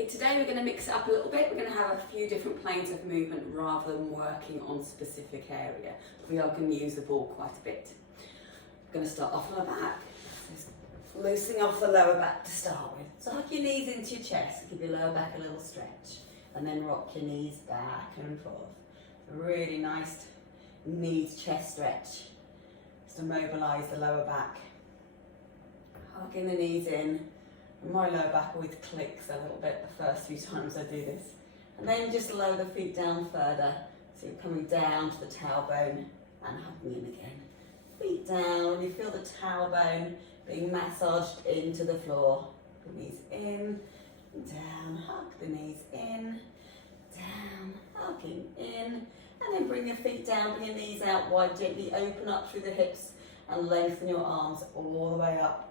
Okay, today we're going to mix it up a little bit. We're going to have a few different planes of movement rather than working on a specific area. We are going to use the ball quite a bit. We're going to start off on the back. So loosening off the lower back to start with. So hug your knees into your chest, give your lower back a little stretch, and then rock your knees back and forth. A really nice knees chest stretch, just to mobilise the lower back. Hugging the knees in. And my lower back always clicks a little bit the first few times I do this. And then just lower the feet down further. So you're coming down to the tailbone and hugging in again. Feet down, you feel the tailbone being massaged into the floor. The knees in, down, hug the knees in, down, hugging in. And then bring your feet down, bring your knees out wide, gently open up through the hips and lengthen your arms all the way up.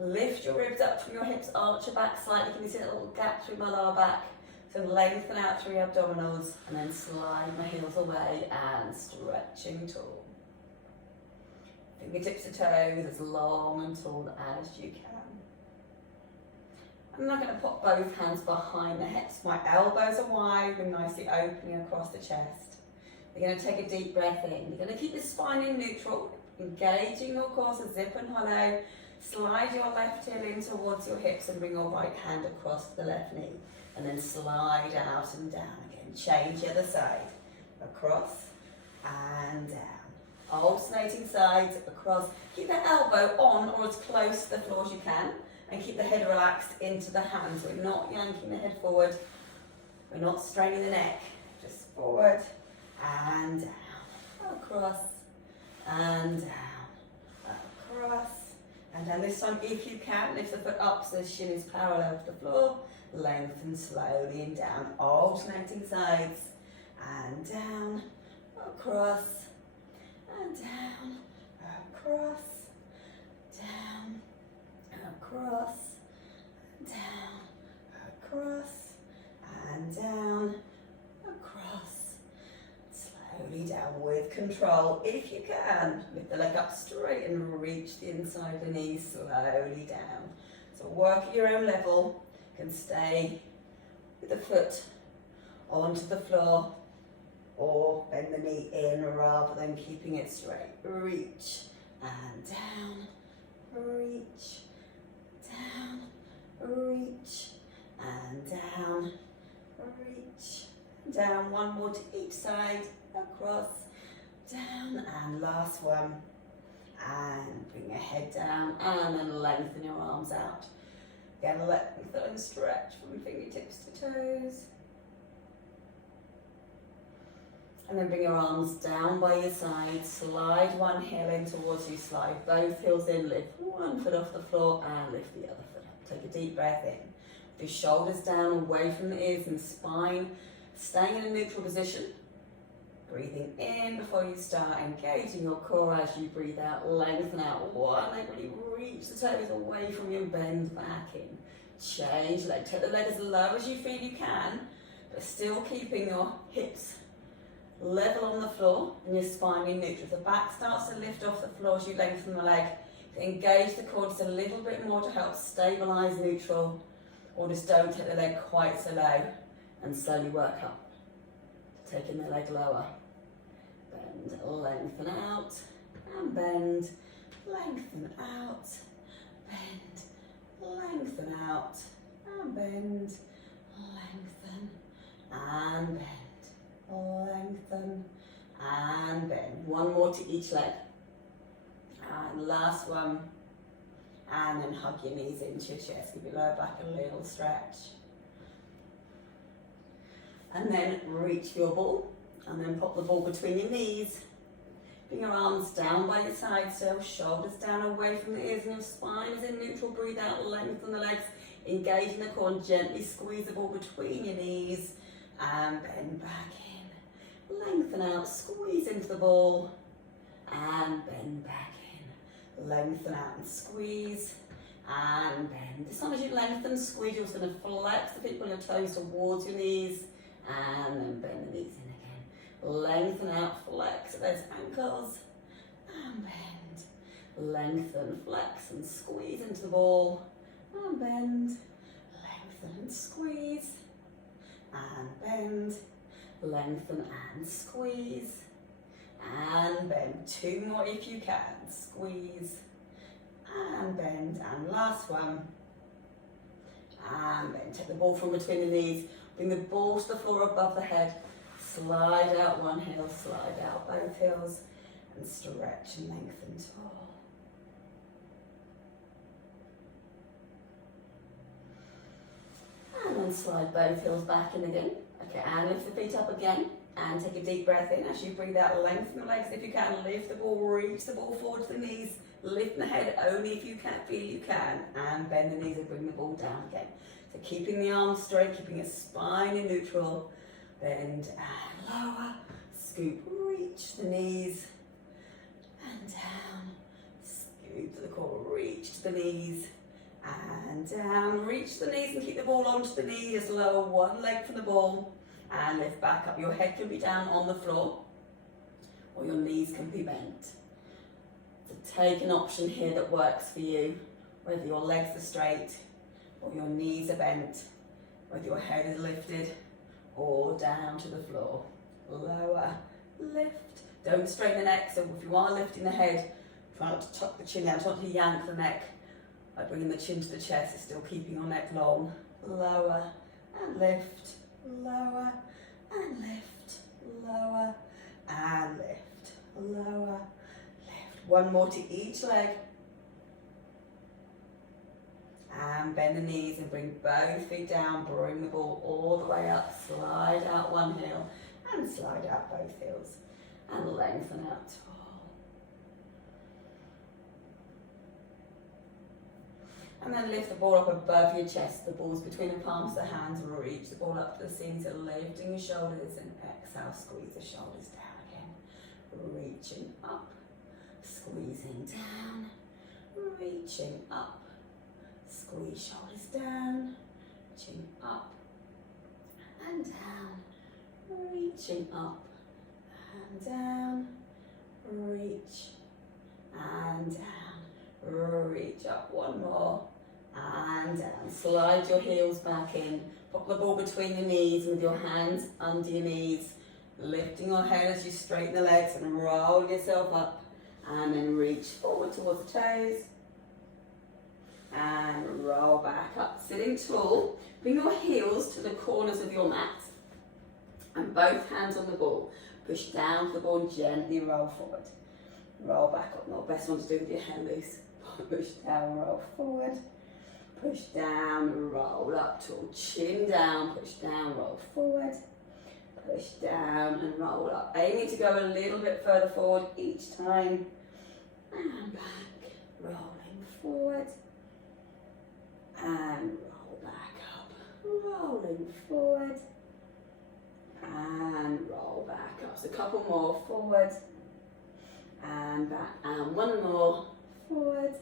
Lift your ribs up from your hips, arch your back slightly. Can you see that little gap through my lower back? So lengthen out through your abdominals and then slide my heels away and stretching tall. Fingertips to toes as long and tall as you can. I'm now going to put both hands behind the hips. My elbows are wide and nicely opening across the chest. You're going to take a deep breath in. You're going to keep the spine in neutral, engaging your core, so zip and hollow. Slide your left heel in towards your hips and bring your right hand across the left knee. And then slide out and down again. Change the other side. Across and down. Alternating sides, across. Keep the elbow on or as close to the floor as you can. And keep the head relaxed into the hands. We're not yanking the head forward. We're not straining the neck. Just forward and down. Across and down. Across. And then this time, if you can, lift the foot up so the shin is parallel to the floor. Lengthen slowly and down, alternating sides. And down, across, and down, across, down, across, down, across, and down, across. Slowly down with control. If you can, lift the leg up straight and reach the inside of the knee slowly down. So work at your own level. You can stay with the foot onto the floor or bend the knee in rather than keeping it straight. Reach and down, reach, down, reach, and down, reach, down. One more to each side. Across, down, and last one. And bring your head down and then lengthen your arms out. Again, let the thumb stretch from fingertips to toes. And then bring your arms down by your side. Slide one heel in towards you. Slide both heels in. Lift one foot off the floor and lift the other foot up. Take a deep breath in. With your shoulders down away from the ears and spine. Staying in a neutral position. Breathing in before you start, engaging your core as you breathe out, lengthen out one leg, really reach the toes away from you and bend back in. Change leg, take the leg as low as you feel you can, but still keeping your hips level on the floor and your spine in neutral. If the back starts to lift off the floor as you lengthen the leg, engage the core just a little bit more to help stabilise neutral, or just don't take the leg quite so low and slowly work up. Taking the leg lower. Bend, lengthen out, and bend, lengthen out, bend, lengthen out, and bend, lengthen, and bend, lengthen, and bend. One more to each leg. And last one. And then hug your knees into your chest. Give your lower back a little stretch. And then reach for your ball, and then pop the ball between your knees. Bring your arms down by your side, so shoulders down away from the ears, and your spine is in neutral. Breathe out, lengthen the legs, engaging the core, and gently squeeze the ball between your knees, and bend back in. Lengthen out, squeeze into the ball, and bend back in. Lengthen out and squeeze, and bend. As long as you lengthen, squeeze, you're just going to flex the feet on your toes towards your knees, and then bend the knees in again. Lengthen out, flex those ankles, and bend. Lengthen, flex, and squeeze into the ball, and bend. lengthen and squeeze, and bend, lengthen and squeeze, and bend. 2 more if you can, squeeze, and bend, and last one, and bend. Take the ball from between the knees, bring the ball to the floor above the head, slide out one heel, slide out both heels, and stretch and lengthen tall. And then slide both heels back in again. Okay, and lift the feet up again. And take a deep breath in. As you breathe out, lengthen the legs if you can. Lift the ball, reach the ball forward to the knees. Lift the head only if you can, feel you can. And bend the knees and bring the ball down again. So keeping the arms straight, keeping your spine in neutral. Bend and lower. Scoop, reach the knees. And down. Scoop to the core, reach to the knees. And down, reach the knees and keep the ball onto the knee. Just lower one leg from the ball and lift back up. Your head can be down on the floor or your knees can be bent. So take an option here that works for you, whether your legs are straight or your knees are bent, whether your head is lifted or down to the floor. Lower, lift. Don't strain the neck, so if you are lifting the head, try not to tuck the chin down, try not to yank the neck. By bringing the chin to the chest, is still keeping your neck long. Lower and lift, lower and lift, lower and lift, lower, lift. One more to each leg. And bend the knees and bring both feet down, bring the ball all the way up, slide out one heel and slide out both heels and lengthen out tall. And then lift the ball up above your chest. The ball's between the palms of the hands. Reach the ball up to the ceiling. So lifting your shoulders and exhale. Squeeze the shoulders down again. Reaching up. Squeezing down. Reaching up. Squeeze shoulders down. Reaching up and down. Reaching up and down. Reach and down. Reach up one more. And down. Slide your heels back in. Pop the ball between your knees with your hands under your knees. Lifting your head as you straighten the legs and roll yourself up. And then reach forward towards the toes. And roll back up. Sitting tall. Bring your heels to the corners of your mat. And both hands on the ball. Push down to the ball and gently roll forward. Roll back up. Not the best one to do with your hand loose. Push down, roll forward. Push down, roll up, tall, chin down, push down, roll forward. Push down and roll up. Aiming to go a little bit further forward each time. And back, rolling forward. And roll back up, rolling forward. And roll back up. So a couple more, forward. And back, and one more, forward.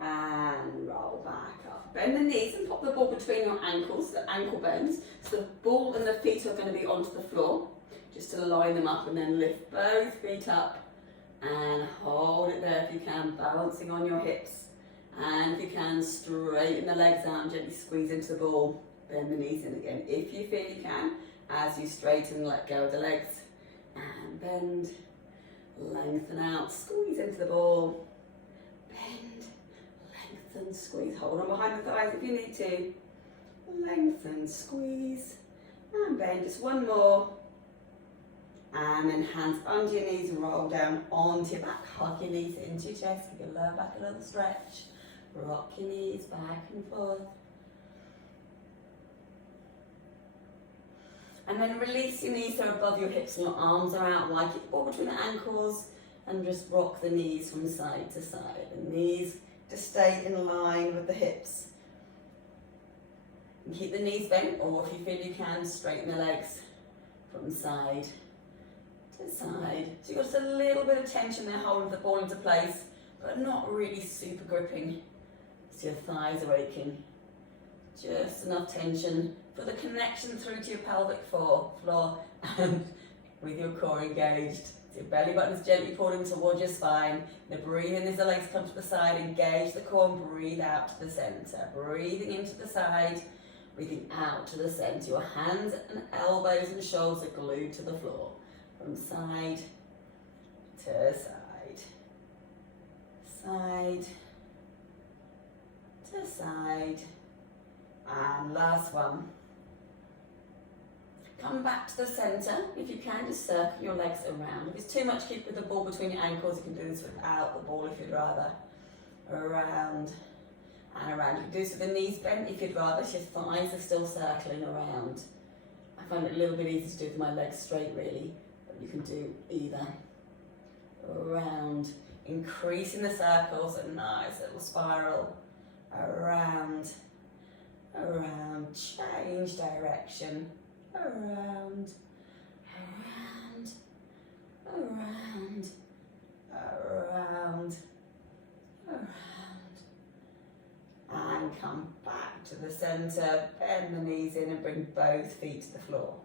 And roll back up. Bend the knees and pop the ball between your ankles, the ankle bends. So the ball and the feet are going to be onto the floor. Just to line them up and then lift both feet up and hold it there if you can, balancing on your hips. And if you can, straighten the legs out and gently squeeze into the ball. Bend the knees in again if you feel you can. As you straighten, let go of the legs. And bend, lengthen out, squeeze into the ball. Bend, lengthen, squeeze. Hold on behind the thighs if you need to. Lengthen, squeeze, and bend. Just one more. And then hands under your knees, roll down onto your back. Hug your knees into your chest. Give your lower back a little stretch. Rock your knees back and forth. And then release your knees so above your hips and your arms are out wide. Keep the ball between the ankles and just rock the knees from side to side. The knees just stay in line with the hips. And keep the knees bent, or if you feel you can, straighten the legs from side to side. So you've got just a little bit of tension there holding the ball into place, but not really super gripping. So your thighs are aching. Just enough tension for the connection through to your pelvic floor and with your core engaged. So your belly button is gently pulling towards your spine. Now breathe in as the legs come to the side, engage the core and breathe out to the centre. Breathing into the side, breathing out to the centre. Your hands and elbows and shoulders are glued to the floor. From side to side, side to side. And last one. Come back to the centre. If you can, just circle your legs around. If it's too much, keep with the ball between your ankles. You can do this without the ball if you'd rather. Around and around. You can do this with the knees bent if you'd rather. So your thighs are still circling around. I find it a little bit easier to do with my legs straight, really. But you can do either. Around. Increasing the circles, a nice little spiral. Around. Around. Change direction. Around, around, around, around, around, and come back to the centre, bend the knees in and bring both feet to the floor.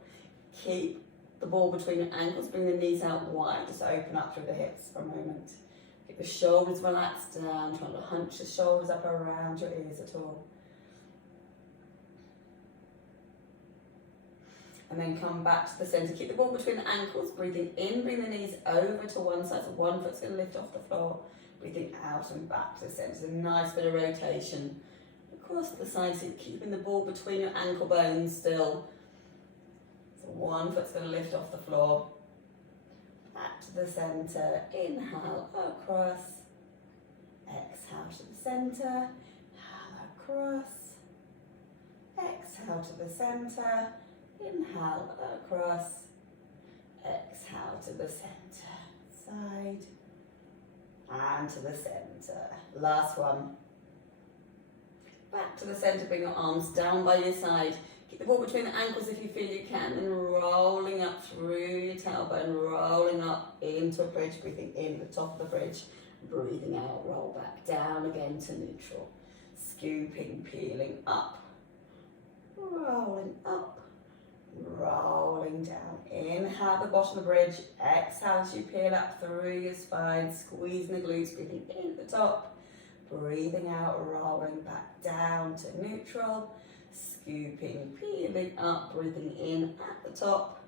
Keep the ball between your ankles, bring the knees out wide, just open up through the hips for a moment. Keep the shoulders relaxed down, try not to hunch the shoulders up around your ears at all. And then come back to the centre. Keep the ball between the ankles, breathing in, bring the knees over to one side, so one foot's going to lift off the floor. Breathing out and back to the centre. So a nice bit of rotation across the side, so you're keeping the ball between your ankle bones still. So one foot's going to lift off the floor. Back to the centre. Inhale across. Exhale to the centre. Inhale across. Exhale to the centre. Inhale across, exhale to the centre, side, and to the centre. Last one. Back to the centre, bring your arms down by your side. Keep the ball between the ankles if you feel you can, and rolling up through your tailbone, rolling up into a bridge, breathing in at the top of the bridge, breathing out, roll back down again to neutral. Scooping, peeling up, rolling up. Rolling down. Inhale the bottom of the bridge. Exhale as you peel up through your spine, squeezing the glutes, breathing in at the top. Breathing out, rolling back down to neutral. Scooping, peeling up, breathing in at the top.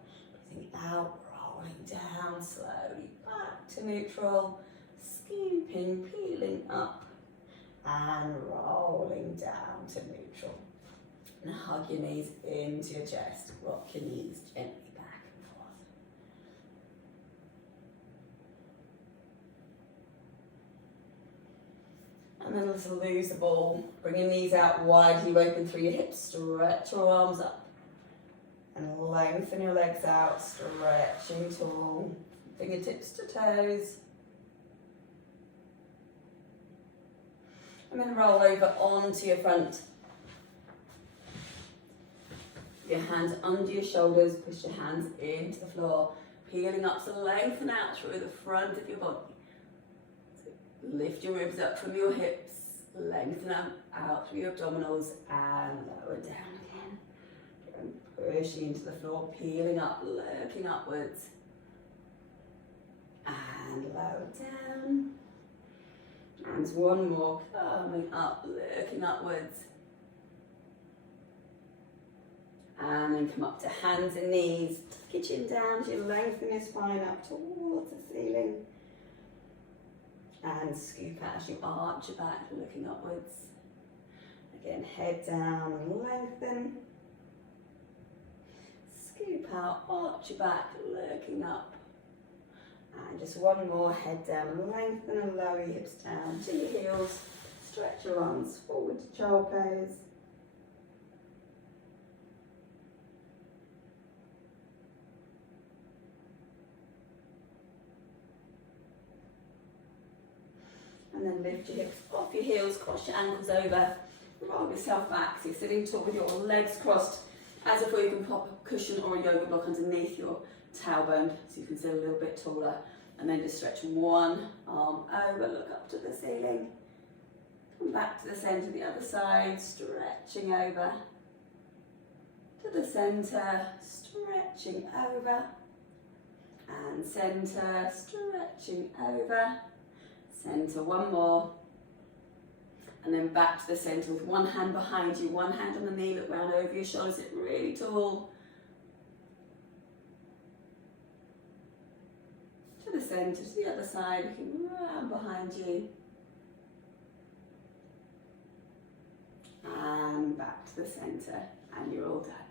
Breathing out, rolling down slowly back to neutral. Scooping, peeling up, and rolling down to neutral. And hug your knees into your chest. Rock your knees gently back and forth. And then let's lose the ball. Bring your knees out wide, you open through your hips. Stretch your arms up. And lengthen your legs out, stretching tall. Fingertips to toes. And then roll over onto your front. Your hands under your shoulders, push your hands into the floor, peeling up, so lengthen out through the front of your body. So lift your ribs up from your hips, lengthen out through your abdominals, and lower down again. And pushing into the floor, peeling up, looking upwards, and lower down. And one more, coming up, looking upwards. And then come up to hands and knees, tuck your chin down, so you lengthen your spine up towards the ceiling. And scoop out as you arch your back, looking upwards. Again, head down and lengthen. Scoop out, arch your back, looking up. And just one more, head down, lengthen and lower your hips down to your heels. Stretch your arms forward to child pose. And then lift your hips off your heels, cross your ankles over, roll yourself back. So you're sitting tall with your legs crossed, as if you can pop a cushion or a yoga block underneath your tailbone, so you can sit a little bit taller. And then just stretch one arm over, look up to the ceiling. Come back to the centre, the other side, stretching over. To the centre, stretching over. and centre, stretching over, centre, one more, and then back to the centre with one hand behind you, one hand on the knee, look round over your shoulders, sit really tall, to the centre, to the other side, looking round behind you, and back to the centre, and you're all done.